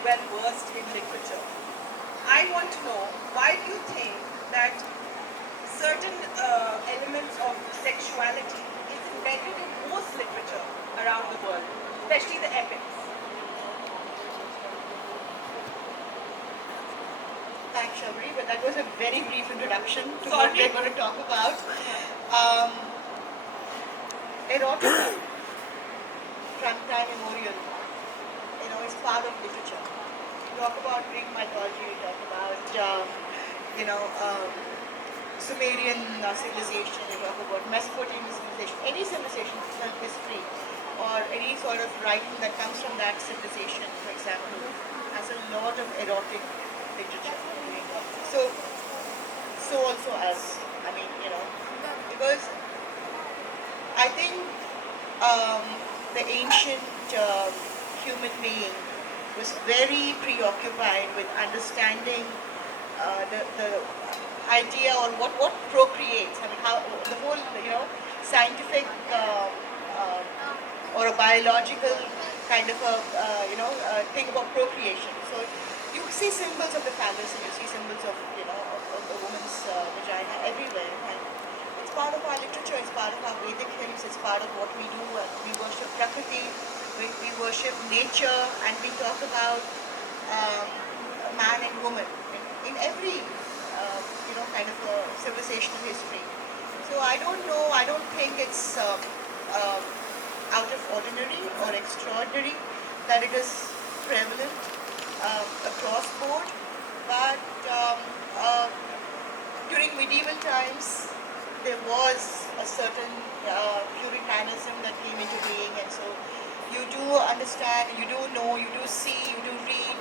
very well versed in literature. I want to know, why do you think that certain elements of sexuality is embedded in most literature around the world, especially the epics? Thanks, Shabri, but that was a very brief introduction to Sorry. what we're going to talk about. Um, Eroticism, from time immemorial, is part of literature. We talk about Greek mythology, we talk about, you know, um, Sumerian civilization, we talk about Mesopotamian civilization, any civilization in history, or any sort of writing that comes from that civilization, for example, has a lot of erotic literature. So, so also us. I mean, because I think the ancient human being was very preoccupied with understanding the idea or what procreates. I mean, how the whole scientific or a biological kind of a thing about procreation. So you see symbols of the phallus and you see symbols of of the woman's vagina everywhere. And it's part of our literature. It's part of our Vedic hymns. It's part of what we do. We worship Prakriti. We worship nature, and we talk about man and woman in every kind of a civilizational history. So I don't know. I don't think it's out of ordinary or extraordinary that it is prevalent across board. But during medieval times, there was a certain puritanism that came into being, and so you do understand, you do know, you do see, you do read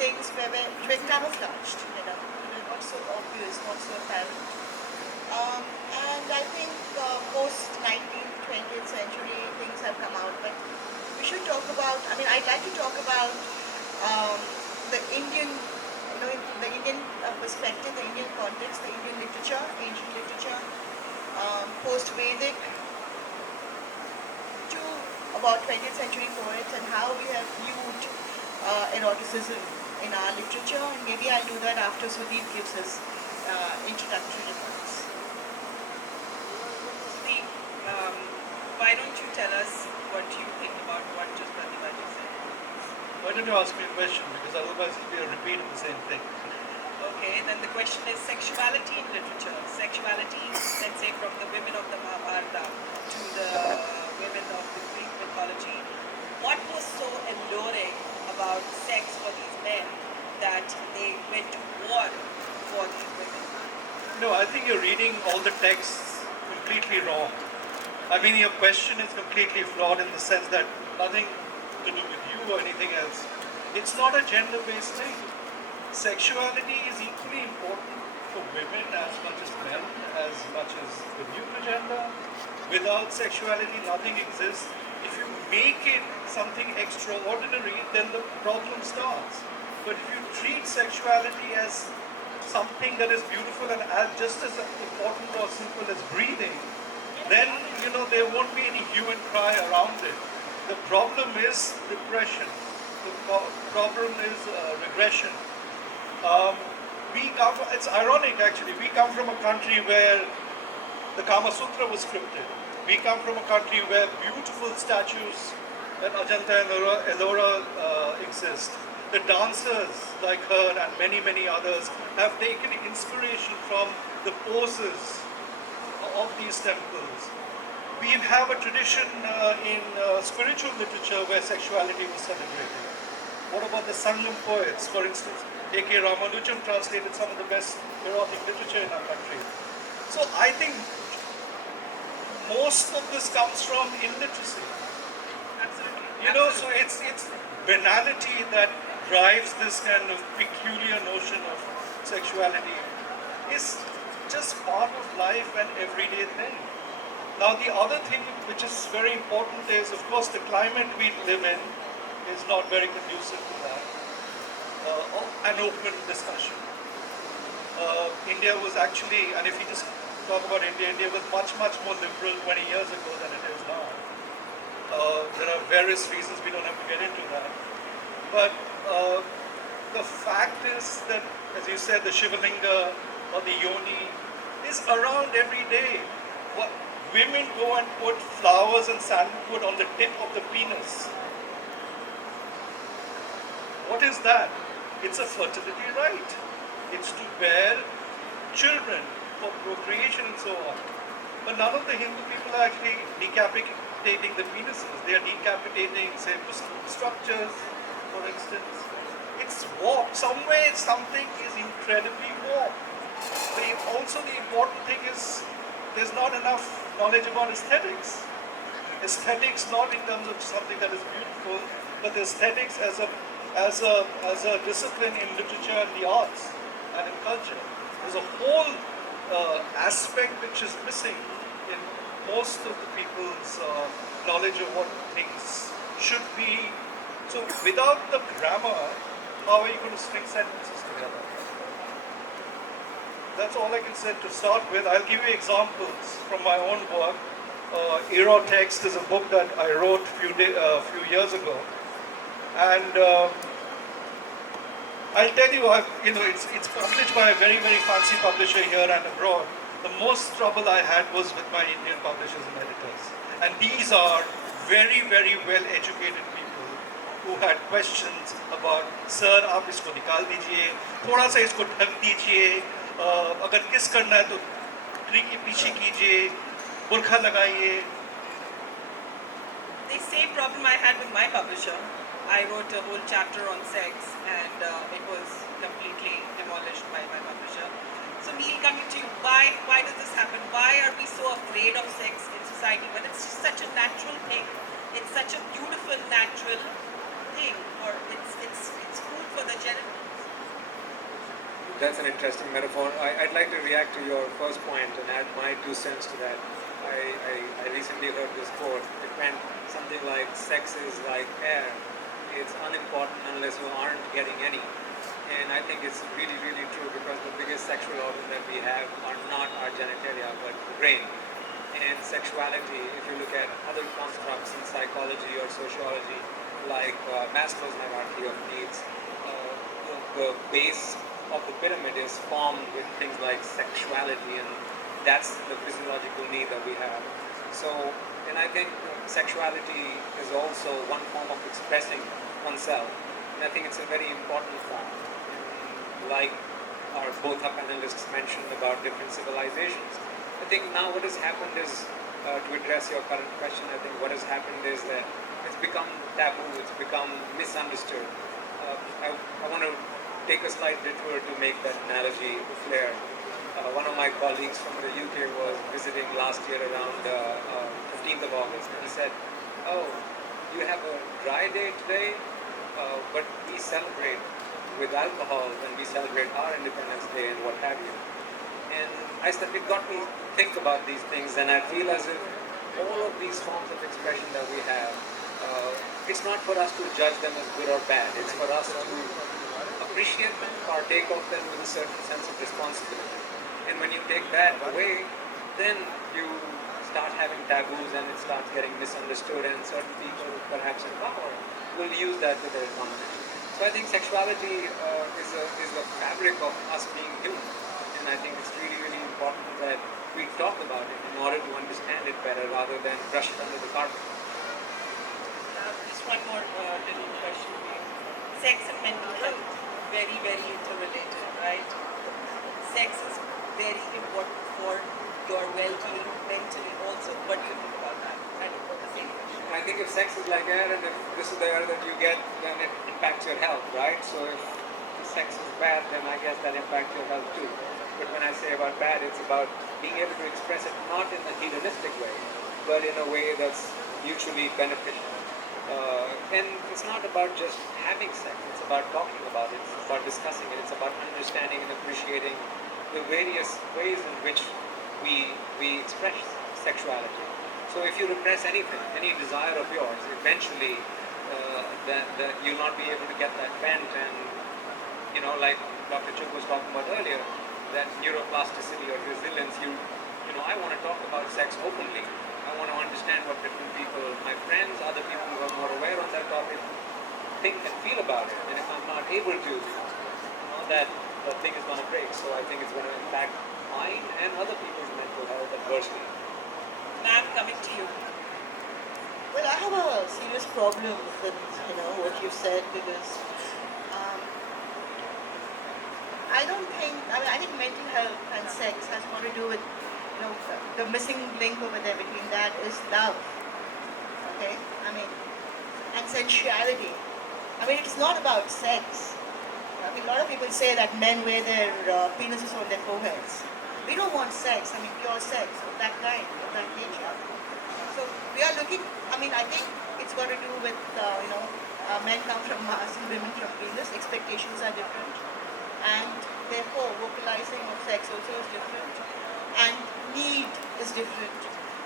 things where camouflaged, they're not so obvious, not so apparent. And I think post 19th, 20th century things have come out, but we should talk about, I'd like to talk about the Indian, the Indian perspective, the Indian context, the Indian literature, ancient literature, post-Vedic, to about 20th century poets and how we have viewed eroticism in our literature. And maybe I'll do that after Sudeep gives his introductory remarks. Sudeep, why don't you tell us what you think about what just Pratibha just said? Why don't you ask me a question? Because otherwise it'll be a repeat of the same thing. Okay, then the question is sexuality in literature. Sexuality, let's say from the women of the Mahabharata to the women of the Greek mythology. What was so alluring about sex for these men that they went to war for these women? No, I think you're reading all the texts completely wrong. I mean, your question is completely flawed in the sense that nothing to do with you or anything else. It's not a gender-based thing. Sexuality is equally important for women as much as men, as much as the neutral gender. Without sexuality, nothing exists. If you make it something extraordinary, then the problem starts. But if you treat sexuality as something that is beautiful and as just as important or simple as breathing, then there won't be any hue and cry around it. The problem is repression. The problem is regression. It's ironic actually, we come from a country where the Kama Sutra was scripted. We come from a country where beautiful statues at Ajanta and Ellora exist. The dancers like her and many, many others have taken inspiration from the poses of these temples. We have a tradition in spiritual literature where sexuality was celebrated. What about the Sangam poets, for instance? A.K. Ramanujan translated some of the best erotic literature in our country. So I think most of this comes from illiteracy. Absolutely. So it's banality that drives this kind of peculiar notion of sexuality. It's just part of life and everyday thing. Now the other thing which is very important is, of course, the climate we live in is not very conducive to that. An open discussion. India was actually, and if you just talk about India, India was much, much more liberal 20 years ago than it is now. There are various reasons, we don't have to get into that. But practice that, as you said, the Shivalinga or the Yoni is around every day. What, women go and put flowers and sandalwood on the tip of the penis. What is that? It's a fertility right. It's to bear children for procreation and so on. But none of the Hindu people are actually decapitating the penises. They are decapitating, say, structures, for instance. It's warped. Somewhere something is incredibly warped. Also the important thing is there's not enough knowledge about aesthetics. Aesthetics not in terms of something that is beautiful, but the aesthetics as a discipline in literature and the arts and in culture. There's a whole aspect which is missing in most of the people's knowledge of what things should be. So without the grammar, how are you going to string sentences together? That's all I can say to start with. I'll give you examples from my own work. Erotext is a book that I wrote a few years ago. And I'll tell you, it's published by a very, very fancy publisher here and abroad. The most trouble I had was with my Indian publishers and editors. And these are very, very well-educated people who had questions about, sir, आप इसको निकाल दीजिए, थोड़ा सा इसको ढक दीजिए, अगर किस करना है तो ट्री के पीछे कीजिए, बुर्खा लगाइए. The same problem I had with my publisher. I wrote a whole chapter on sex and it was completely demolished by my publisher. So Neel, coming to you, why does this happen? Why are we so afraid of sex in society when it's just such a natural thing? It's such a beautiful natural thing, or it's food for the genitals. That's an interesting metaphor. I'd like to react to your first point and add my 2 cents to that. I recently heard this quote. It meant something like, sex is like air. It's unimportant unless you aren't getting any. And I think it's really, really true, because the biggest sexual organ that we have are not our genitalia, but the brain. And sexuality, if you look at other constructs in psychology or sociology, like Maslow's hierarchy of needs, the base of the pyramid is formed with things like sexuality, and that's the physiological need that we have. So, and I think sexuality is also one form of expressing oneself, and I think it's a very important form. Like both our panelists mentioned about different civilizations, I think now what has happened is, to address your current question, I think what has happened is that it's become taboo, it's become misunderstood. I want to take a slight detour to make that analogy clear. One of my colleagues from the UK was visiting last year around 15th of August, and he said, "Oh, you have a dry day today, but we celebrate with alcohol when we celebrate our Independence Day and what have you." And it got me to think about these things, and I feel as if all of these forms of expression that we have, it's not for us to judge them as good or bad. It's for us to appreciate them, partake of them with a certain sense of responsibility. And when you take that away, then you start having taboos and it starts getting misunderstood, and certain people, perhaps in power, will use that to their advantage. So I think sexuality is the fabric of us being human, and I think it's really, really important that we talk about it in order to understand it better rather than brush it under the carpet. Just one more little question for you. Sex and mental health, very, very interrelated, right? Sex is very important for your well-being mentally also. What do you think about that? Kind of the same question. I think if sex is like air, and if this is the air that you get, then it impacts your health, right? So if the sex is bad, then I guess that impacts your health too. But when I say about bad, it's about being able to express it not in a hedonistic way, but in a way that's mutually beneficial. And it's not about just having sex, it's about talking about it, it's about discussing it, it's about understanding and appreciating the various ways in which we express sexuality. So if you repress anything, any desire of yours, eventually that you'll not be able to get that vent, and like Dr. Chuk was talking about earlier, that neuroplasticity or resilience, I want to talk about sex openly. I want to understand what different people, my friends, other people who are more aware on that topic, think and feel about it. And if I'm not able to, that thing is going to break. So I think it's going to impact mine and other people's mental health adversely. Ma'am, coming to you. Well, I have a serious problem with what you said, because um, I think mental health and sex has more to do with the missing link over there between that is love. Okay, and sensuality. It's not about sex. A lot of people say that men wear their penises on their foreheads. We don't want sex. Pure sex of that kind, of that nature. So we are looking. I think it's got to do with men come from Mars and women from Venus. Expectations are different, and therefore vocalizing of sex also is different, and need is different.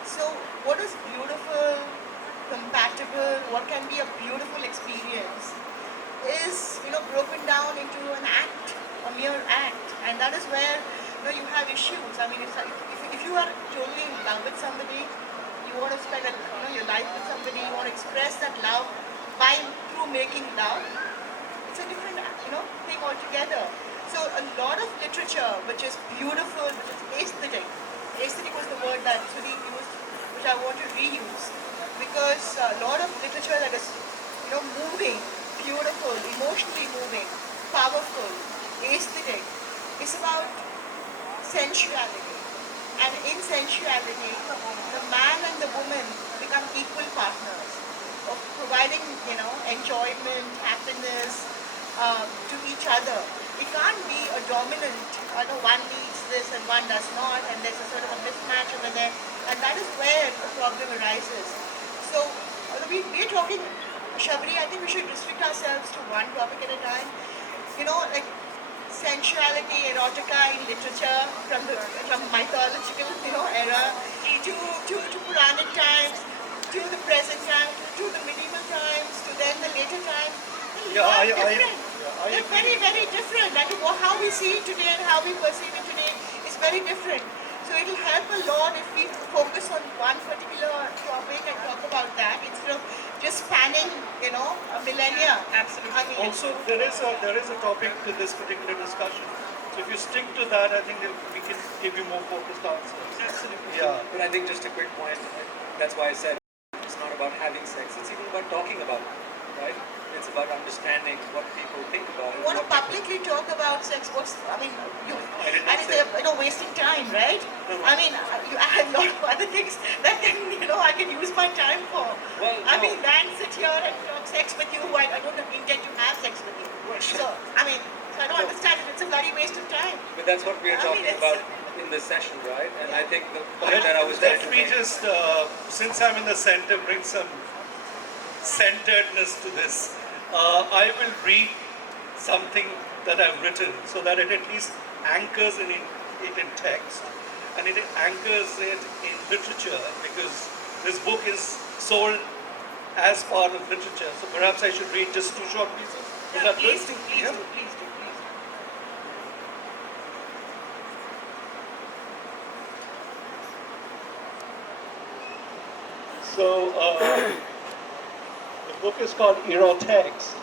So what is beautiful, compatible, what can be a beautiful experience is broken down into an act, a mere act, and that is where you have issues. It's like if you are totally in love with somebody, you want to spend your life with somebody, you want to express that love through making love. It's a different thing altogether. So a lot of literature which is beautiful, which is aesthetic. Aesthetic was the word that Sudeep used, which I want to reuse, because a lot of literature that is moving, beautiful, emotionally moving, powerful, aesthetic, is about sensuality. And in sensuality, the man and the woman become equal partners of providing, enjoyment, happiness to each other. It can't be a dominant, one needs this and one does not, and there's a sort of a mismatch over there, and that is where the problem arises. So we're talking, Shabri, I think we should restrict ourselves to one topic at a time. Like sensuality, erotica in literature from mythological era to Puranic times, to the present time, to the medieval times, to then the later times. They're very, very different. And how we see it today and how we perceive it today is very different. So it will help a lot if we focus on one particular topic and talk about that instead of just spanning, a millennia. Absolutely. Also, there is a topic to this particular discussion. So if you stick to that, I think we can give you more focused answers. Absolutely. Yeah. But I think just a quick point, that's why I said it's not about having sex, it's even about talking about it, right? It's about understanding what people think about it. You want to publicly talk about sex? I did not and say. it's wasting time, right? No. You add a lot of other things that then I can use my time for. Well, no. Then sit here and talk sex with you. I don't intend to have sex with you. Well, So I don't understand it. It's a bloody waste of time. But that's what we are talking about in this session, right? And I think the point that I was trying Let to me make. just, since I'm in the center, bring some centeredness to this. I will read something that I've written so that it at least anchors it in text, and it anchors it in literature, because this book is sold as part of literature. So perhaps I should read just 2 short pieces. Is that Please good? do, please Yeah. do, please do, please do. So the book is called Erotext,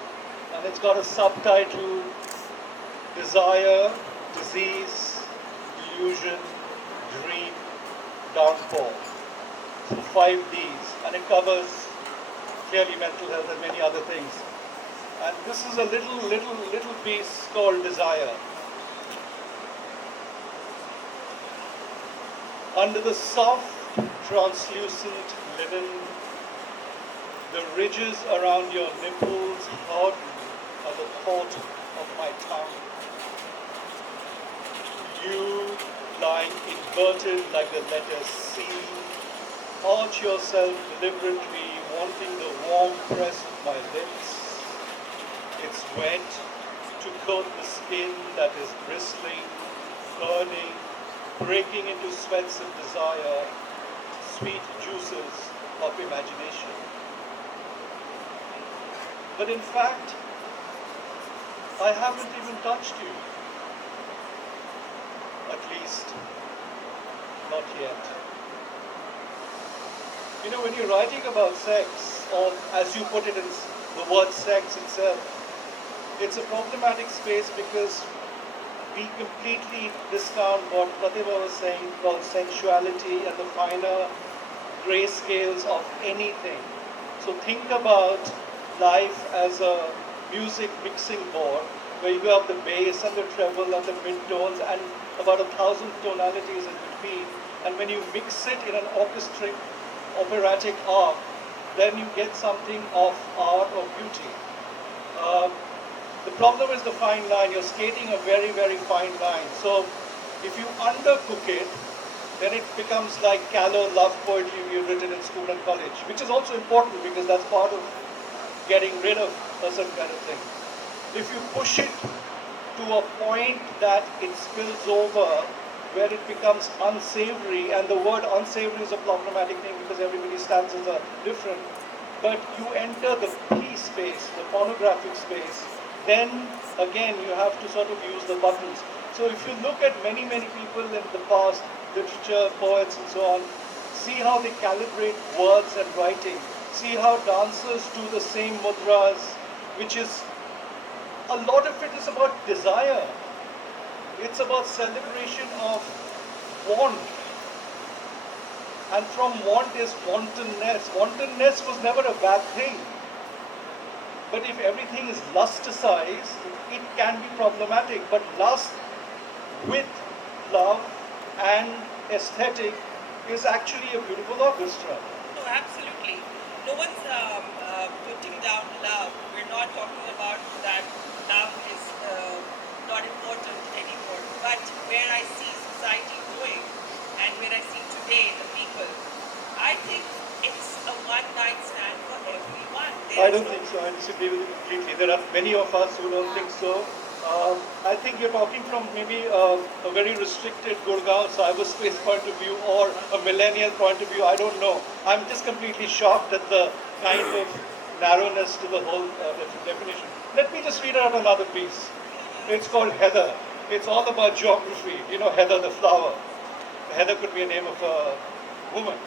and it's got a subtitle: Desire, Disease, Delusion, Dream, Downfall. So 5 Ds, and it covers clearly mental health and many other things. And this is a little piece called Desire. Under the soft, translucent linen, the ridges around your nipples harden at the thought of my tongue. You, lying inverted like the letter C, arch yourself deliberately, wanting the warm press of my lips. It's wet to coat the skin that is bristling, burning, breaking into sweats of desire, sweet juices of imagination. But in fact, I haven't even touched you. At least, not yet. When you're writing about sex, or as you put it in the word sex itself, it's a problematic space because we completely discount what Pratibha was saying called sensuality and the finer gray scales of anything. So think about life as a music mixing board where you have the bass and the treble and the mid-tones and about 1,000 tonalities in between. And when you mix it in an orchestric, operatic arc, then you get something of art or beauty. Uh, the problem is the fine line. You're skating a very, very fine line. So if you undercook it, then it becomes like callow love poetry we've written in school and college, which is also important because that's part of getting rid of a certain kind of thing. If you push it to a point that it spills over, where it becomes unsavory, and the word unsavory is a problematic thing because everybody's stanzas are different, but you enter the P space, the pornographic space, then again you have to sort of use the buttons. So if you look at many, many people in the past, literature, poets and so on, see how they calibrate words and writing. See how dancers do the same mudras, which is, a lot of it is about desire. It's about celebration of want. And from want is wantonness. Wantonness was never a bad thing. But if everything is lusticized, it can be problematic. But lust with love and aesthetic is actually a beautiful orchestra. No, absolutely. No one's putting down love. We're not talking about that love is not important anymore. But where I see society going and where I see today the people, I think it's a one-night stand for everyone. I don't think so. I disagree with you completely. There are many of us who don't think so. I think you're talking from maybe a very restricted Gurgaon cyberspace point of view or a millennial point of view. I don't know. I'm just completely shocked at the kind of narrowness to the whole definition. Let me just read out another piece. It's called Heather. It's all about geography. You know, Heather the flower. Heather could be a name of a woman.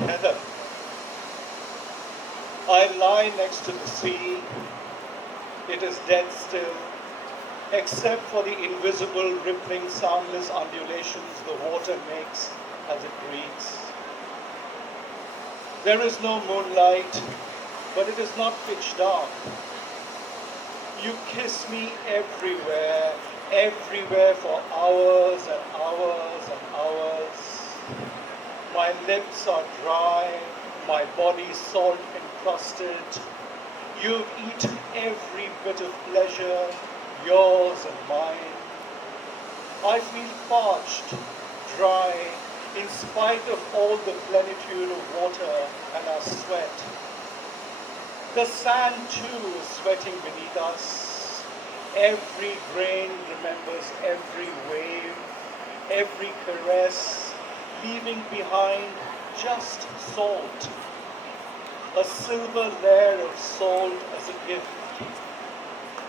Heather. I lie next to the sea. It is dead still, except for the invisible, rippling, soundless undulations the water makes as it breathes. There is no moonlight, but it is not pitch dark. You kiss me everywhere, everywhere for hours and hours and hours. My lips are dry, my body salt encrusted. You've eaten every bit of pleasure, yours and mine. I feel parched, dry, in spite of all the plenitude of water and our sweat. The sand too is sweating beneath us. Every grain remembers every wave, every caress, leaving behind just salt. A silver layer of salt as a gift,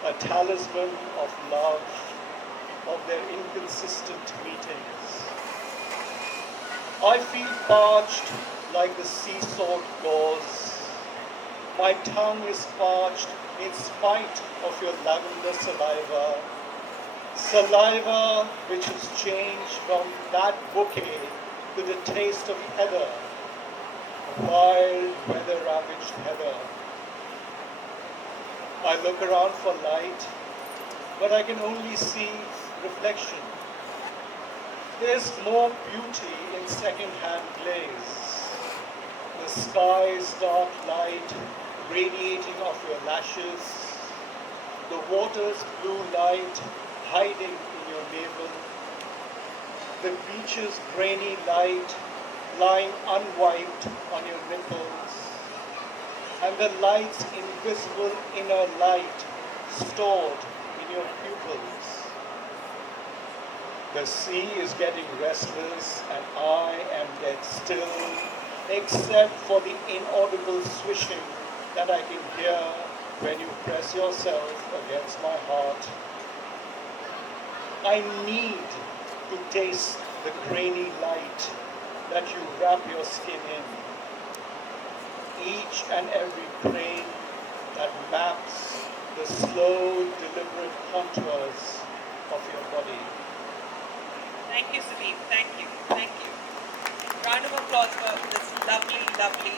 a talisman of love, of their inconsistent meetings. I feel parched like the sea salt gauze. My tongue is parched in spite of your lavender saliva. Saliva which has changed from that bouquet to the taste of heather, wild, weather-ravaged heather. I look around for light, but I can only see reflection. There's more beauty in second-hand glaze. The sky's dark light radiating off your lashes, the water's blue light hiding in your navel, the beach's grainy light lying unwiped on your nipples, and the light's invisible inner light stored in your pupils. The sea is getting restless and I am dead still, except for the inaudible swishing that I can hear when you press yourself against my heart. I need to taste the grainy light that you wrap your skin in. Each and every grain that maps the slow, deliberate contours of your body. Thank you, Sudeep. Thank you. Thank you. Round of applause for this lovely, lovely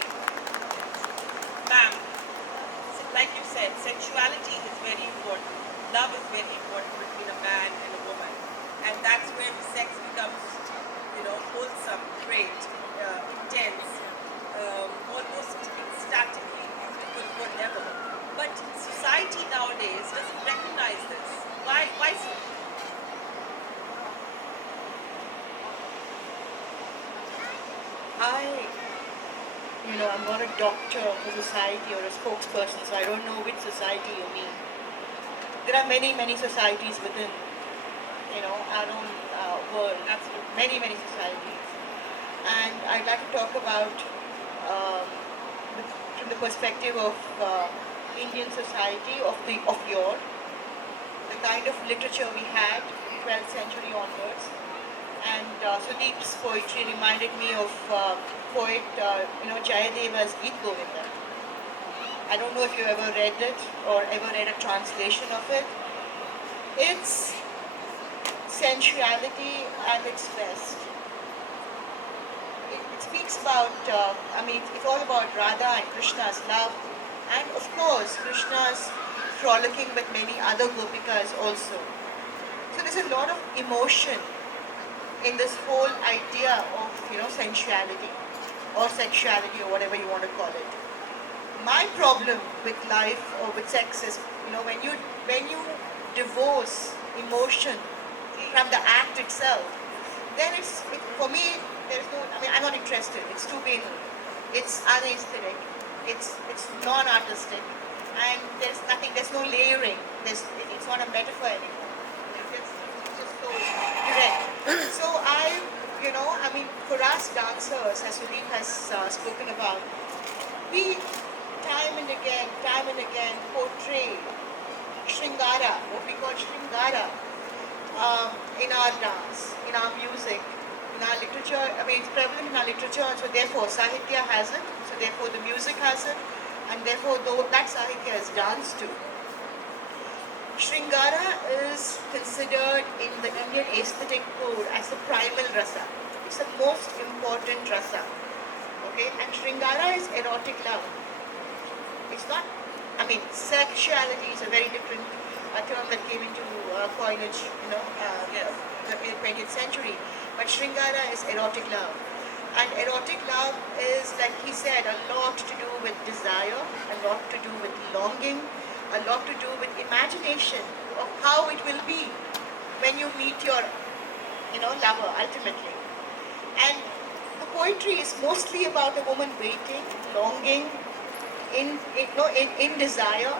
ma'am. Like you said, sexuality is very important. Love is very important between a man and a woman. And that's where sex becomes, wholesome, great, intense, almost ecstatically, beautiful level. But society nowadays doesn't recognize this. Why so? I'm not a doctor of a society or a spokesperson, so I don't know which society you mean. There are many, many societies within, our own world. Absolutely. Many, many societies. And I'd like to talk about, um, from the perspective of Indian society, of yore, the kind of literature we had 12th century onwards. And Sudeep's poetry reminded me of poet Jayadeva's Geet Govinda. I don't know if you ever read it or ever read a translation of it. It's sensuality at its best. It speaks about, it's all about Radha and Krishna's love, and of course Krishna's frolicking with many other gopikas also. So there's a lot of emotion in this whole idea of sensuality or sexuality or whatever you want to call it. My problem with life or with sex is when you divorce emotion from the act itself, then for me there's no. I'm not interested. It's too painful. It's unaesthetic. It's non-artistic, and there's nothing. There's no layering. It's not a metaphor anymore. It's just so direct. So for us dancers, as Sudeep has spoken about, we time and again portray Shringara, what we call Shringara, in our dance, in our music, in our literature. It's prevalent in our literature, and so therefore Sahitya has it, so therefore the music has it, and therefore that Sahitya is danced to. Shringara is considered in the Indian aesthetic code as the primal rasa. It's the most important rasa. Okay? And Shringara is erotic love. It's not, sexuality is a very different term that came into coinage, in the 20th century. But Shringara is erotic love. And erotic love is, like he said, a lot to do with desire, a lot to do with longing, a lot to do with imagination of how it will be when you meet your, lover ultimately. And the poetry is mostly about a woman waiting, longing, in desire,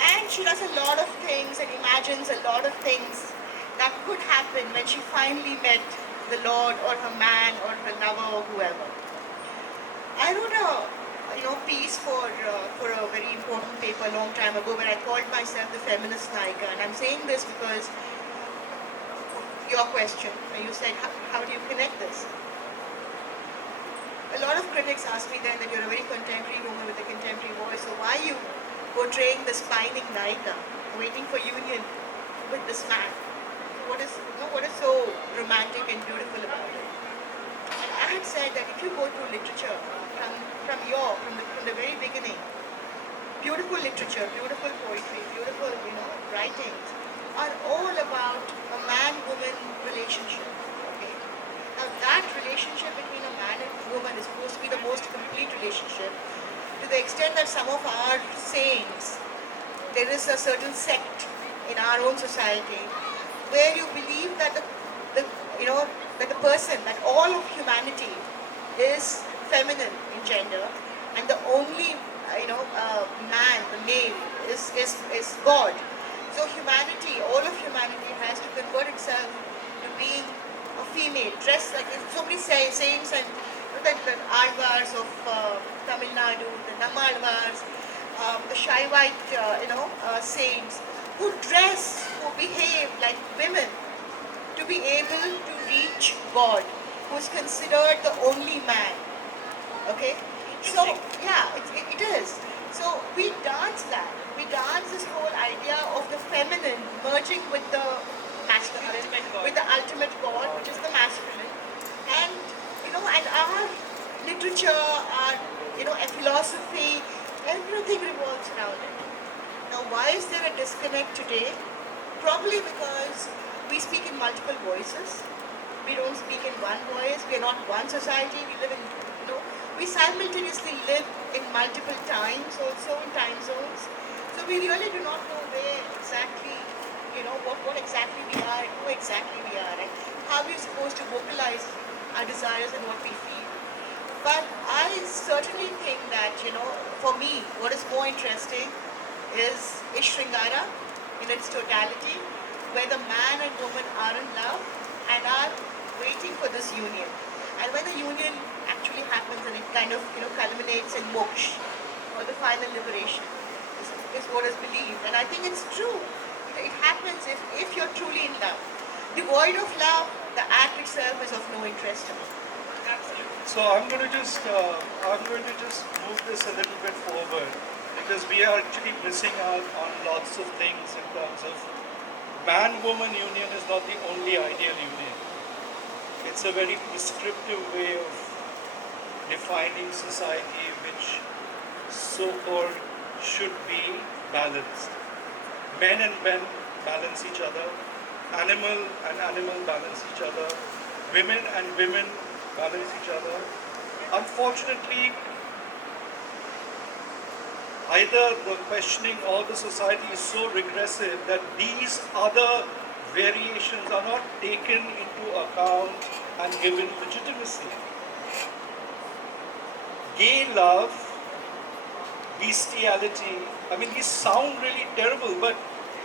and she does a lot of things and imagines a lot of things that could happen when she finally met the Lord or her man or her lover or whoever. I wrote a piece for a very important paper a long time ago where I called myself the feminist Naika, and I'm saying this because your question, and you said, how do you connect this? A lot of critics asked me then that you're a very contemporary woman with a contemporary voice, so why are you portraying this pining Naika, waiting for union with this man? What is so romantic and beautiful about it? And I had said that if you go through literature from the very beginning, beautiful literature, beautiful poetry, beautiful writings are all about a man-woman relationship. Okay, now that relationship between a man and a woman is supposed to be the most complete relationship, to the extent that some of our saints, there is a certain sect in our own society where you believe that that the person, that all of humanity is feminine in gender, and the only man, the male, is God. So humanity, all of humanity, has to convert itself to being a female, dressed like so many saints and the Alvars of Tamil Nadu, the Nammalvars, the Shaivite saints, who dress, who behave like women to be able to reach God, who is considered the only man. Okay? So, missing. yeah, it is. So we dance that. We dance this whole idea of the feminine merging with the masculine, Ultimate God. with the ultimate God, which is the masculine. And, and our literature, our philosophy, everything revolves around it. Now, why is there a disconnect today? Probably because we speak in multiple voices. We don't speak in one voice. We are not one society. We live in, we simultaneously live in multiple times also, in time zones. So we really do not know where exactly, what exactly we are and who exactly we are and how we're supposed to vocalize our desires and what we feel. But I certainly think that, for me, what is more interesting is Shringara in its totality, where the man and woman are in love and are waiting for this union. And when the union actually happens and it kind of, culminates in moksha, or the final liberation, is what is believed. And I think it's true. It happens if you're truly in love. Devoid of love, the act itself is of no interest to me. Absolutely. So I'm going to just move this a little bit forward because we are actually missing out on lots of things in terms of man-woman union is not the only ideal union. It's a very prescriptive way of defining society which so-called should be balanced. Men and men balance each other, animal and animal balance each other, women and women balance each other. Unfortunately, either the questioning or the society is so regressive that these other variations are not taken into account and given legitimacy. Gay love, bestiality, I mean, these sound really terrible, but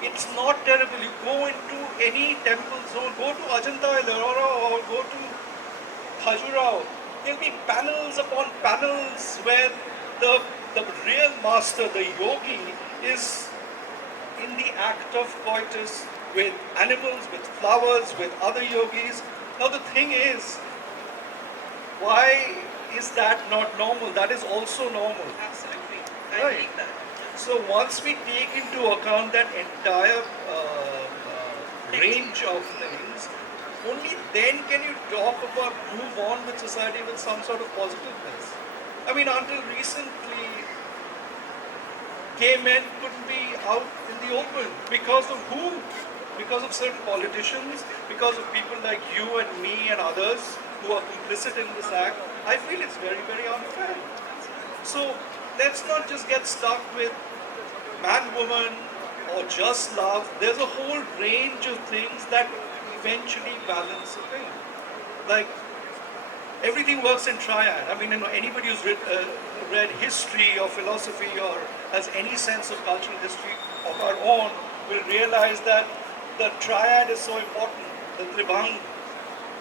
it's not terrible. You go into any temple zone, go to Ajanta Ellora or go to Khajuraho, there'll be panels upon panels where the real master, the yogi, is in the act of coitus with animals, with flowers, with other yogis. Now the thing is, why is that not normal? That is also normal. Absolutely. I Right. believe that. So once we take into account that entire range of things, only then can you talk about move on with society with some sort of positiveness. I mean, until recently, gay men couldn't be out in the open because of who? Because of certain politicians, because of people like you and me and others who are complicit in this act. I feel it's very, very unfair. So let's not just get stuck with man, woman, or just love. There's a whole range of things that eventually balance a thing. Like everything works in triad. I mean, anybody who's read history or philosophy or has any sense of cultural history of our own will realize that the triad is so important. The tribhang,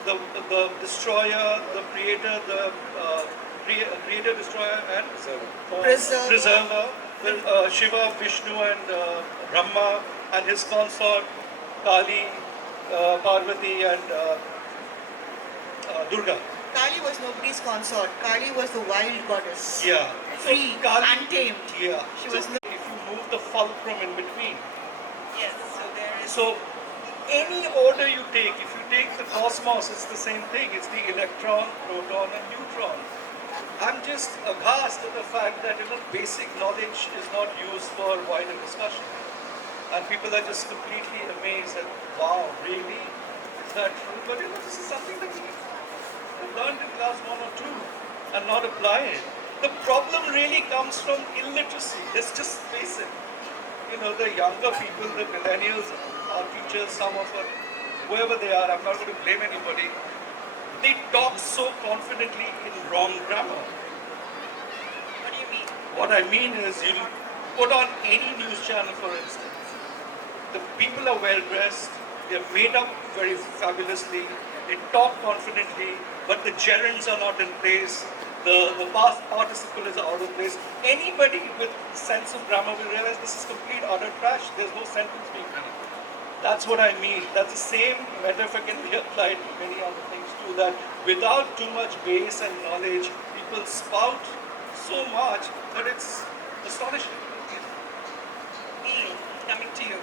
the destroyer, the creator, the creator, destroyer, and Preserver. preserver. Shiva, Vishnu, and Brahma, and his consort Kali, Parvati, and Durga. Kali was nobody's consort. Kali was the wild goddess. Yeah. Free, untamed. Yeah. She So was no- if you move the fulcrum in between, Yes. So there is. so any order you take, if you take the cosmos, it's the same thing. It's the electron, proton, and neutron. I'm just aghast at the fact that basic knowledge is not used for wider discussion, and people are just completely amazed at, wow, really, is that true? But this is something that we learned in class 1 or 2 and not apply it. The problem really comes from illiteracy. Let's just face it. The younger people, the millennials, our teachers, some of us, whoever they are, I'm not going to blame anybody. They talk so confidently in wrong grammar. What do you mean? What I mean is, you put on any news channel, for instance. The people are well dressed. They're made up very fabulously. They talk confidently, but the gerunds are not in place. The past participle is out of place. Anybody with sense of grammar will realize this is complete utter trash. There's no sentence being made. That's what I mean. That's the same metaphor can be applied to many other things too. That without too much base and knowledge, people spout so much that it's astonishing. Neel, coming to you.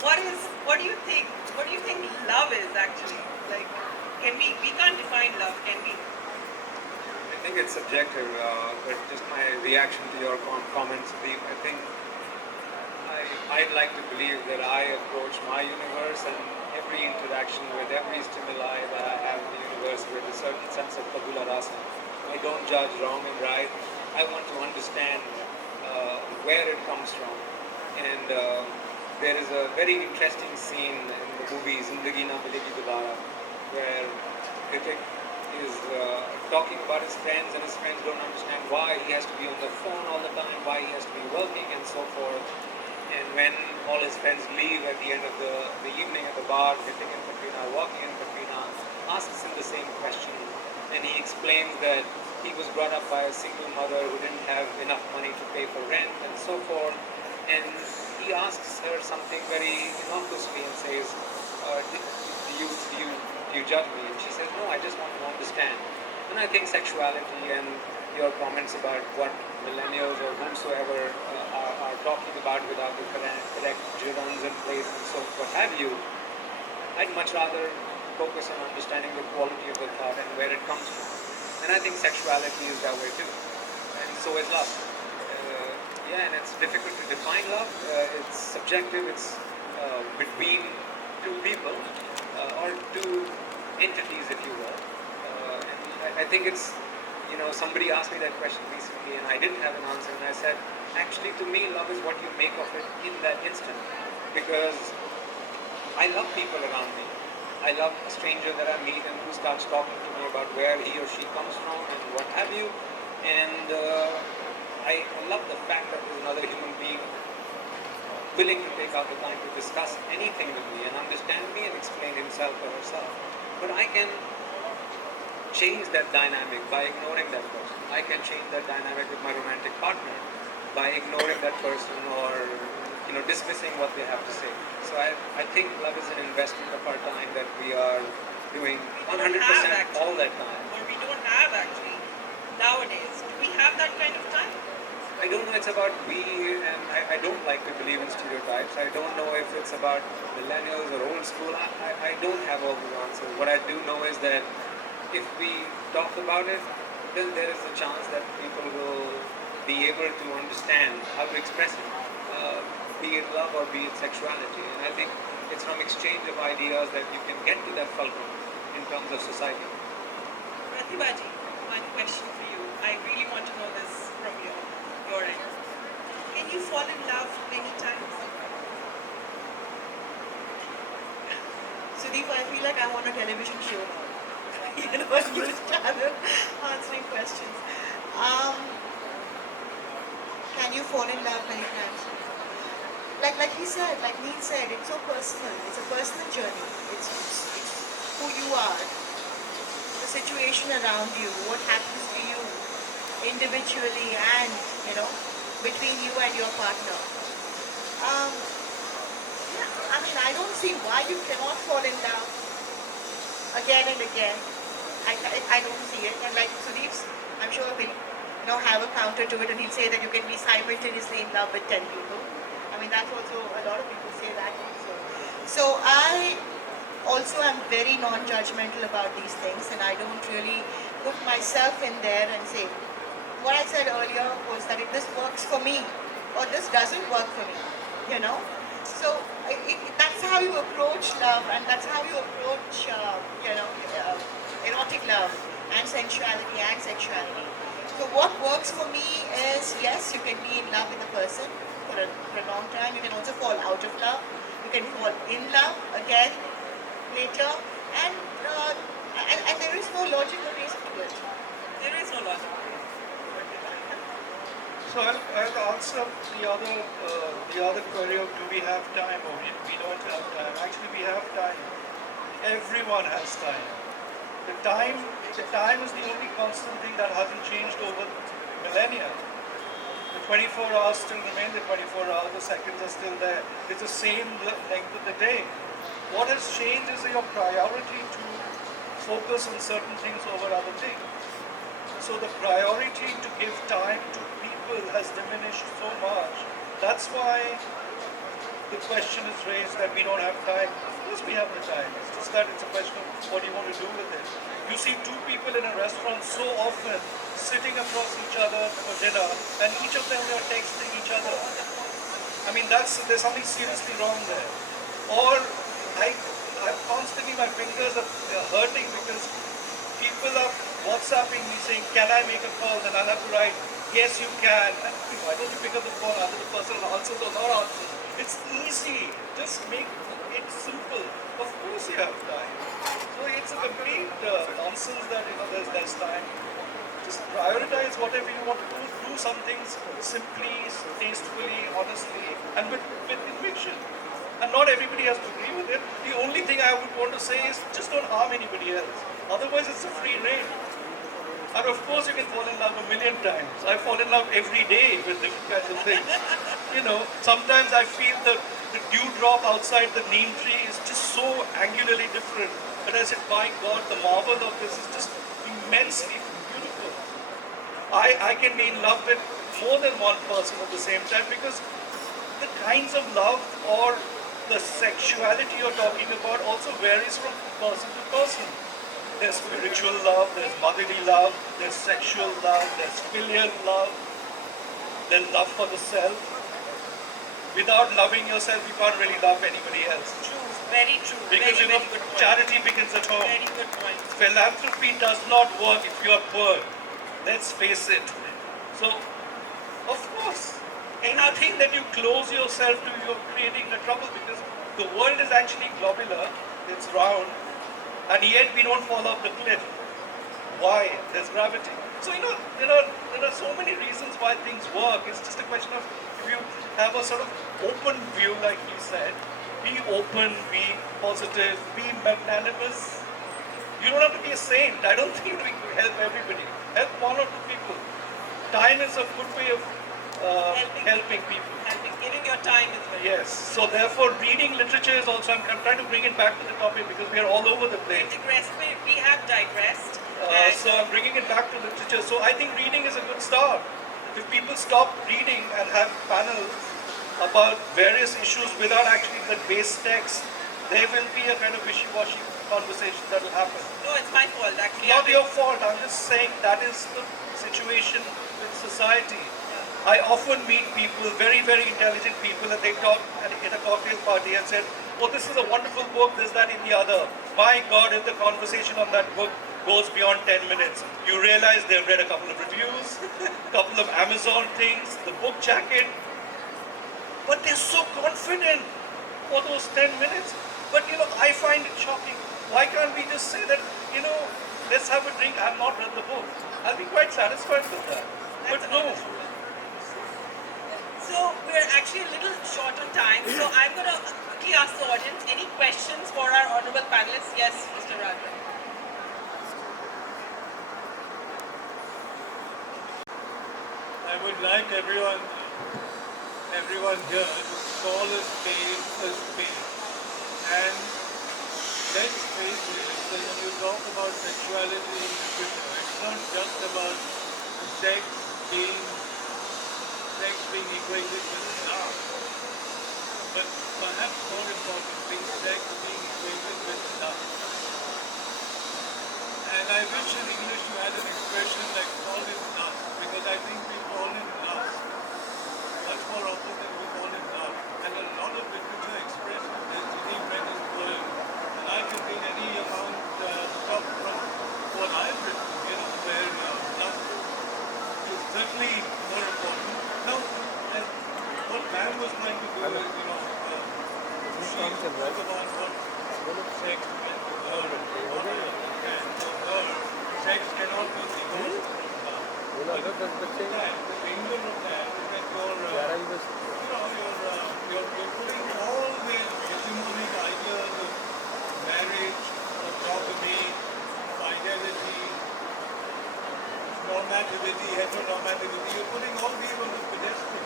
What do you think? What do you think love is actually? Like, we can't define love, can we? I think it's subjective, but just my reaction to your comments, Sudeep, I think I'd like to believe that I approach my universe and every interaction with every stimuli that I have in the universe with a certain sense of tabula rasa. I don't judge wrong and right. I want to understand where it comes from. And there is a very interesting scene in the movie Zindagi Na Milegi Dobara where Ritik is talking about his friends and his friends don't understand why he has to be on the phone all the time, why he has to be working and so forth. And when all his friends leave at the end of the evening at the bar, Ritik and Katrina are walking and Katrina asks him the same question. And he explains that he was brought up by a single mother who didn't have enough money to pay for rent and so forth. And he asks her something very innocuously and says, do you judge me? And she says, no, I just want to understand. And I think sexuality and your comments about what millennials or whomsoever are talking about without the correct gerunds in place and so what have you, I'd much rather focus on understanding the quality of the thought and where it comes from. And I think sexuality is that way too. And so is love. Yeah, and it's difficult to define love. It's subjective. It's between two people or two entities, if you will. And I think it's, somebody asked me that question recently and I didn't have an answer and I said, actually to me love is what you make of it in that instant. Because I love people around me. I love a stranger that I meet and who starts talking to me about where he or she comes from and what have you. And I love the fact that there's another human being willing to take out the time to discuss anything with me and understand me and explain himself or herself. But I can change that dynamic by ignoring that person. I can change that dynamic with my romantic partner by ignoring that person or dismissing what they have to say. So I think love is an investment of our time that we are doing 100% all that time. Or we don't have actually nowadays. Do we have that kind of time? I don't know, it's about we, and I don't like to believe in stereotypes. I don't know if it's about millennials or old school. I don't have all the answers. What I do know is that if we talk about it, then there is a chance that people will be able to understand how to express it, be it love or be it sexuality. And I think it's from exchange of ideas that you can get to that fulcrum in terms of society. Pratibha ji, my question for you. I really want to know this from your end. Can you fall in love many times? Sudeep, I feel like I'm on a television show now. A news channel answering questions. Can you fall in love many times? Like he said, like Neel said, it's so personal. It's a personal journey. It's who you are, the situation around you, what happens to you individually and, between you and your partner. Yeah, I mean, I don't see why you cannot fall in love again and again. I don't see it. And like Sudeep's, I'm sure will have a counter to it and he'll say that you can be simultaneously in love with 10 people. I mean, that's also, a lot of people say that also. So I also am very non-judgmental about these things and I don't really put myself in there and say, what I said earlier was that if this works for me or this doesn't work for me, So that's how you approach love and that's how you approach, erotic love and sensuality and sexuality. So what works for me is, yes, you can be in love with a person for a long time. You can also fall out of love. You can fall in love again later. And there is no logical reason to it. There is no logic. So I'll answer the other query of do we have time or we don't have time. Actually, we have time. Everyone has time. The time is the only constant thing that hasn't changed over millennia. The 24 hours still remain the 24 hours. The seconds are still there. It's the same length of the day. What has changed is your priority to focus on certain things over other things. So the priority to give time to people has diminished so much. That's why the question is raised that we don't have time. Of course we have the time. It's just that it's a question of what do you want to do with it. You see two people in a restaurant so often sitting across each other for dinner and each of them are texting each other. I mean, there's something seriously wrong there. Or I'm constantly, my fingers are hurting because people are WhatsApping me saying, can I make a call? Then I'll have to write, yes you can. And why don't you pick up the phone either the person answers or not answers? It's easy. Just make it simple. Of course you have time. So it's a complete nonsense that there's time. Just prioritize whatever you want to do. Do some things simply, tastefully, honestly, and with conviction. And not everybody has to agree with it. The only thing I would want to say is just don't harm anybody else. Otherwise, it's a free reign. And of course, you can fall in love a million times. I fall in love every day with different kinds of things. Sometimes I feel the dewdrop outside the neem tree is just so angularly different. But I said, my God, the marvel of this is just immensely beautiful. I can be in love with more than one person at the same time because the kinds of love or the sexuality you're talking about also varies from person to person. There's spiritual love, there's motherly love, there's sexual love, there's filial love, there's love for the self. Without loving yourself, you can't really love anybody else. True, very true. Because very, very good point. charity begins at home. Very good point. Philanthropy does not work if you are poor. Let's face it. So, of course, anything that you close yourself to, you're creating a trouble because the world is actually globular, it's round, and yet we don't fall off the cliff. Why? There's gravity. So, there are so many reasons why things work. It's just a question of if you have a sort of open view, like he said, be open, be positive, be magnanimous. You don't have to be a saint. I don't think we can help everybody. Help one or two people. Time is a good way of helping people. Giving your time is very Yes. So therefore, reading literature is also. I'm trying to bring it back to the topic because we are all over the place. We have digressed. So I'm bringing it back to literature. So I think reading is a good start. If people stop reading and have panels about various issues without actually the base text, there will be a kind of wishy-washy conversation that will happen. No, it's my fault actually. Not your fault. I'm just saying that is the situation with society. I often meet people, very, very intelligent people, and they talk at a cocktail party and said, oh, this is a wonderful book, this, that, and the other. My God, if the conversation on that book goes beyond 10 minutes, you realize they've read a couple of reviews, a couple of Amazon things, the book jacket, but they're so confident for those 10 minutes. But, I find it shocking. Why can't we just say that, let's have a drink, I've not read the book. I'll be quite satisfied with that. But no. So we're actually a little short on time. So I'm going to quickly ask the audience, any questions for our honorable panelists? Yes, Mr. Radha. I would like everyone here to call a spade a spade. And let's face it, when you talk about sexuality in literature, it's not just about sex being equated with love, but perhaps more importantly, sex being equated with love. And I wish in English you had an expression like fall in love, because I think we fall in love much more often than we fall in love. And a lot of literature expresses this. Sudeep Sen's poem, and I can read any amount from what I've written, where love is certainly more important. Now, what Pam was trying to do is, she spoke about what sex meant to her, and for her, sex cannot be divorced from love. But the danger of that is that you're putting all these hegemonic ideas of marriage, of monogamy, fidelity, normativity, heteronormativity, you're putting all these on the pedestal.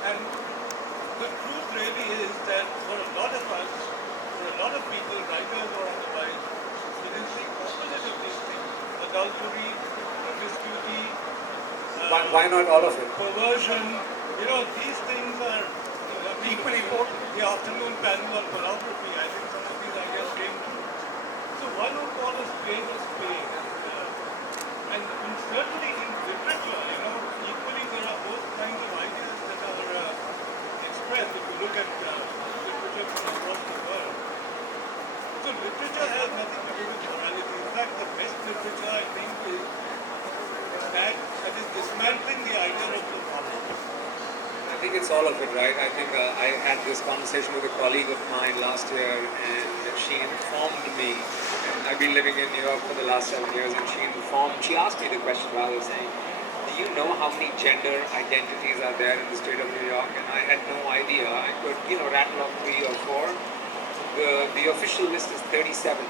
And the truth really is that for a lot of us, for a lot of people, writers or otherwise, it is the opposite of these things. Adultery, promiscuity, Why not all of it? perversion. These things are equally important. The afternoon panel on pornography, I think some of these ideas came. So one would call a spade a spade. And certainly in literature, equally there are both kinds of ideas that are expressed if you look at literature from across the world. So literature has nothing to do with morality. In fact, the best literature, I think, is that is dismantling the idea of the moral. I think it's all of it, right? I think I had this conversation with a colleague of mine last year, and she informed me. And I've been living in New York for the last 7 years, and she asked me the question rather saying, "Do you know how many gender identities are there in the state of New York?" And I had no idea. I could, rattle off 3 or 4. The official list is 37.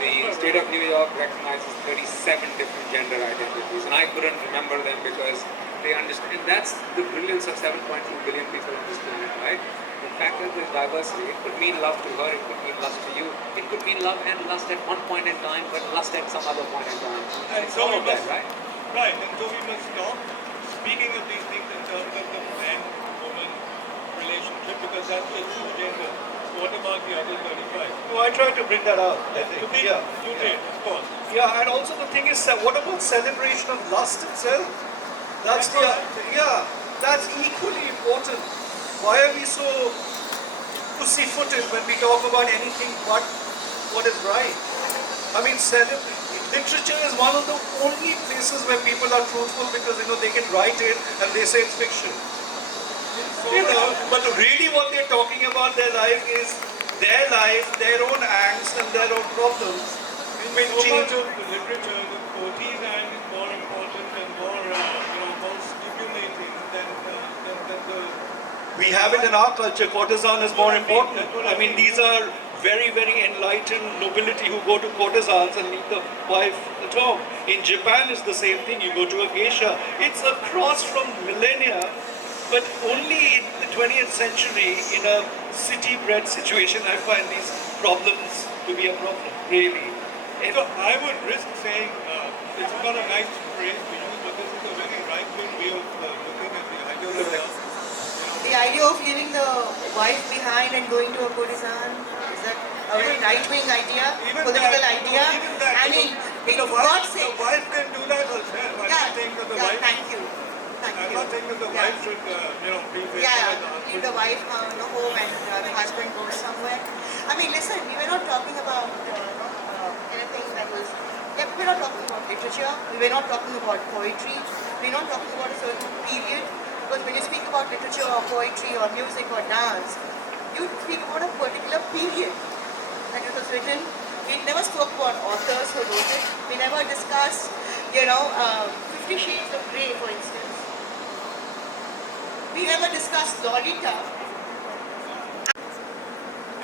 The state of New York recognizes 37 different gender identities, and I couldn't remember them because they understand. That's the brilliance of 7.2 billion people on this planet, right? The fact that there's diversity, it could mean love to her, it could mean lust to you, it could mean love and lust at one point in time, but lust at some other point in time. And It's so all we of that, must, right? right, and so we must stop speaking of these things in terms of the man-woman relationship because that's a true gender. What about the other 35? No, I tried to bring that out, I think. Yeah. You did, of course. Yeah, and also the thing is, what about celebration of lust itself? That's that's equally important. Why are we so pussyfooted when we talk about anything but what is right? I mean, literature is one of the only places where people are truthful because they can write it and they say it's fiction. But really what they're talking about their life is their life, their own angst and their own problems. So much of the literature, the courtesan is more important and more stimulating than the... We have it in our culture, courtesan is more important. I mean, these are very, very enlightened nobility who go to courtesans and leave the wife at home. In Japan it's the same thing, you go to a geisha. It's across from millennia, but only in the 20th century, in a city-bred situation, I find these problems to be a problem, really. So I would risk saying, it's not a nice phrase to use, but this is a very right-wing way of looking at the idea of love. The idea of leaving the wife behind and going to a courtesan, is that a very right-wing idea, political idea? Even that, I mean, but in God's the sake. wife can do that herself. I'm not saying that the wife... Thank you. I'm not saying that the wife should, be faithful Yeah, as a leave husband. the wife home and the husband goes somewhere. I mean, listen, we were not talking about anything that was... Yeah, we were not talking about literature. We were not talking about poetry. We were not talking about a certain period. Because when you speak about literature or poetry or music or dance, you speak about a particular period that it was written. We never spoke about authors who wrote it. We never discussed, 50 Shades of Grey, for instance. We never discussed Lolita.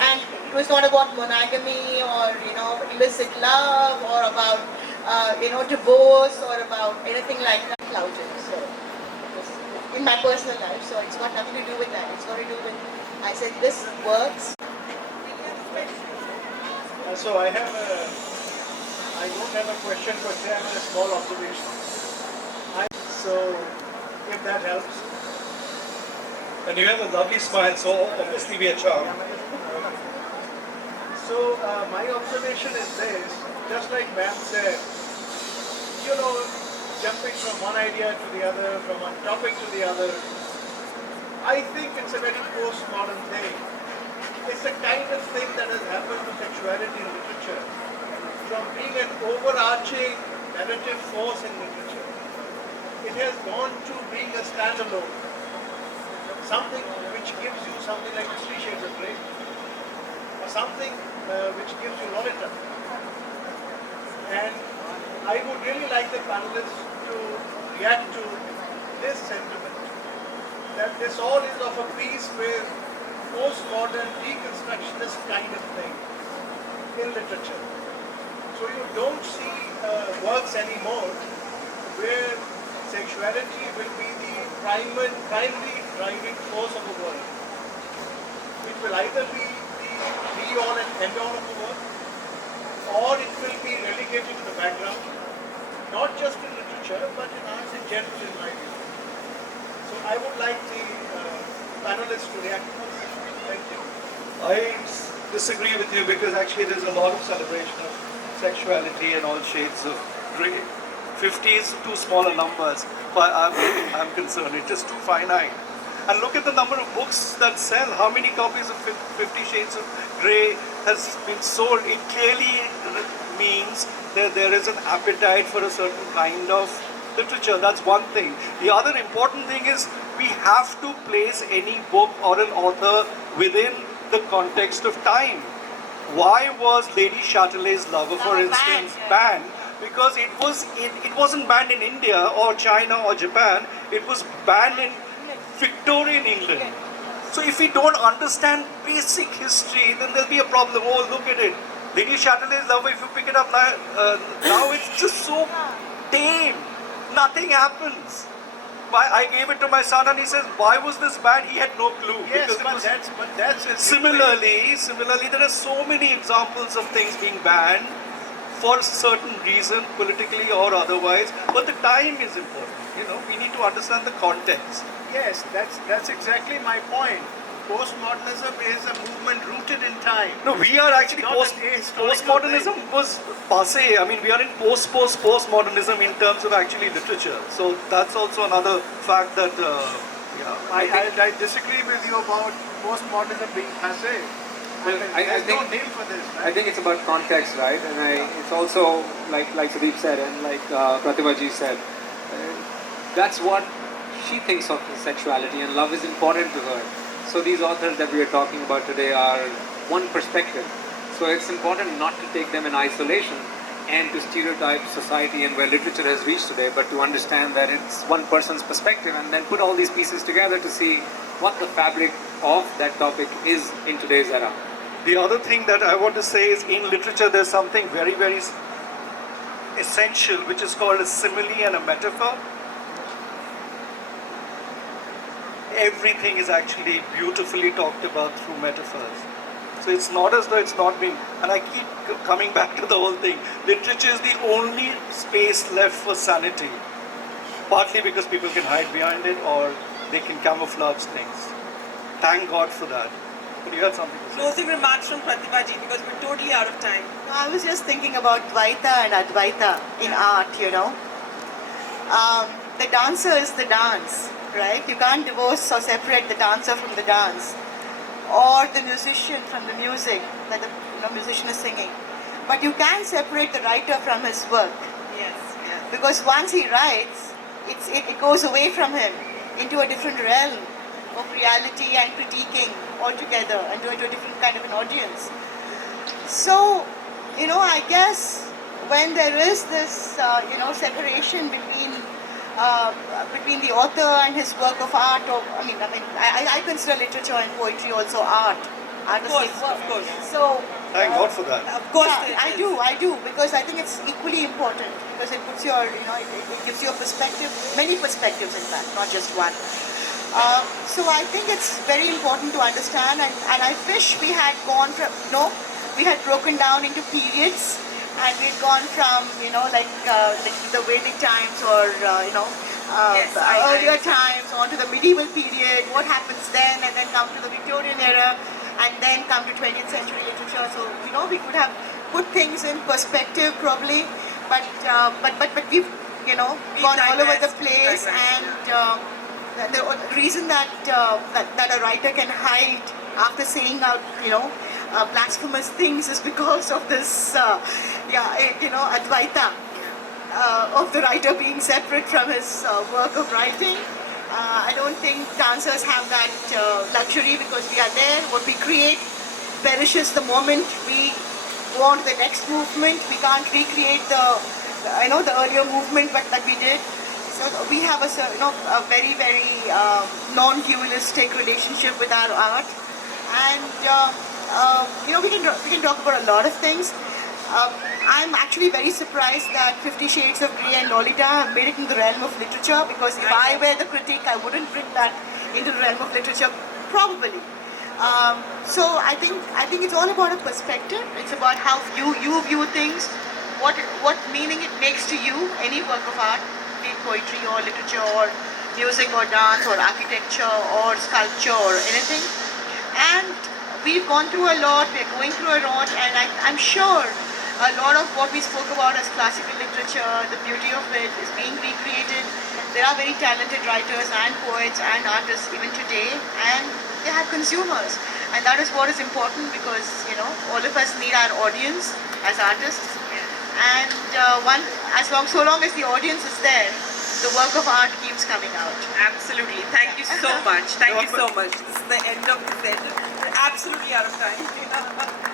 And it was not about monogamy or, illicit love or about, divorce or about anything like that. Clouded, so in my personal life, so it's got nothing to do with that. It's got to do with, I said, this works. So I don't have a question per se, I have a small observation. So if that helps. And you have a lovely smile, so obviously we are charmed. So my observation is this, just like ma'am said, jumping from one idea to the other, from one topic to the other, I think it's a very postmodern thing. It's the kind of thing that has happened to sexuality in literature, from being an overarching narrative force in literature. It has gone to being a standalone, something which gives you something like the 3 Shades of Grey, or something which gives you Lolita. And I would really like the panelists to react to this sentiment, that this all is of a piece with postmodern deconstructionist kind of thing in literature. So you don't see works anymore where sexuality will be the primary driving force of a work. It will either be the be-all and end-all of the work, or it will be relegated to the background, not just in literature literature, but in arts in general, in my view. So I would like the panelists to react to this. Thank you. Disagree with you because actually there's a lot of celebration of sexuality and all shades of grey. 50 is too small a numbers, but I'm concerned. It's just too finite. And look at the number of books that sell. How many copies of 50 Shades of Grey has been sold? It clearly means that there is an appetite for a certain kind of literature. That's one thing. The other important thing is we have to place any book or an author within the context of time. Why was Lady Chatelet's Lover, for instance, banned? Because it wasn't banned in India or China or Japan. It was banned in Victorian England. So if we don't understand basic history, then there'll be a problem. Oh, look at it. Lady Chatelet's Lover, if you pick it up now it's just so tame. Nothing happens. I gave it to my son and he says, why was this banned? He had no clue. Yes, Because but that's similarly, there are so many examples of things being banned for a certain reason, politically or otherwise. But the time is important. We need to understand the context. Yes, that's exactly my point. Postmodernism is a movement rooted in time. No, we are actually Not an ahistorical postmodernism thing. was passé. I mean, we are in postmodernism in terms of actually literature. So that's also another fact that, I disagree with you about postmodernism being passé. Well, I There's no think- name for this, I right? think it's about context, right? And it's also like Sudeep said and like Pratibha ji said, that's what she thinks of sexuality, and love is important to her. So these authors that we are talking about today are one perspective. So it's important not to take them in isolation and to stereotype society and where literature has reached today, but to understand that it's one person's perspective and then put all these pieces together to see what the fabric of that topic is in today's era. The other thing that I want to say is in literature there's something very, very essential which is called a simile and a metaphor. Everything is actually beautifully talked about through metaphors. So it's not as though it's not being, and I keep coming back to the whole thing. Literature is the only space left for sanity. Partly because people can hide behind it or they can camouflage things. Thank God for that. But you had something to say. Closing remarks from Pratibha ji because we're totally out of time. No, I was just thinking about Dvaita and Advaita in art, The dancer is the dance, right? You can't divorce or separate the dancer from the dance, or the musician from the music that the musician is singing. But you can separate the writer from his work, Yes, yes. because once he writes, it goes away from him into a different realm of reality and critiquing altogether and to a different kind of an audience. So, I guess when there is this, separation between the author and his work of art, or I consider literature and poetry also art. Artistic work. Of course. So. Thank God for that. Of course Yeah, it is. I do, because I think it's equally important, because it puts your, it gives you a perspective, many perspectives in fact, not just one. So I think it's very important to understand, and I wish we had gone from, we had broken down into periods, and we'd gone from, like the Vedic times or, Yes, I earlier understand. times, on to the medieval period, what happens then, and then come to the Victorian era, and then come to 20th century literature. So, we could have put things in perspective probably, but we've, gone all over the place, and the reason that a writer can hide after saying out, blasphemous things is because of this, Advaita of the writer being separate from his work of writing. I don't think dancers have that luxury, because we are there. What we create perishes the moment we go on to the next movement. We can't recreate the earlier movement that we did. So we have a very, very non-dualistic relationship with our art, and we can talk about a lot of things. I'm actually very surprised that 50 Shades of Grey and Lolita have made it in the realm of literature, because if I were the critic, I wouldn't bring that into the realm of literature, probably. So I think it's all about a perspective. It's about how you view things, what meaning it makes to you, any work of art. poetry or literature or music or dance or architecture or sculpture or anything. And we've gone through a lot, we're going through a lot, and I'm sure a lot of what we spoke about as classical literature, the beauty of it is being recreated. There are very talented writers and poets and artists even today, and they have consumers. And that is what is important, because, you know, all of us need our audience as artists. And so long as the audience is there, the work of art keeps coming out. Absolutely. Thank you so much. Thank you so much. This is the end of the session. We're absolutely out of time.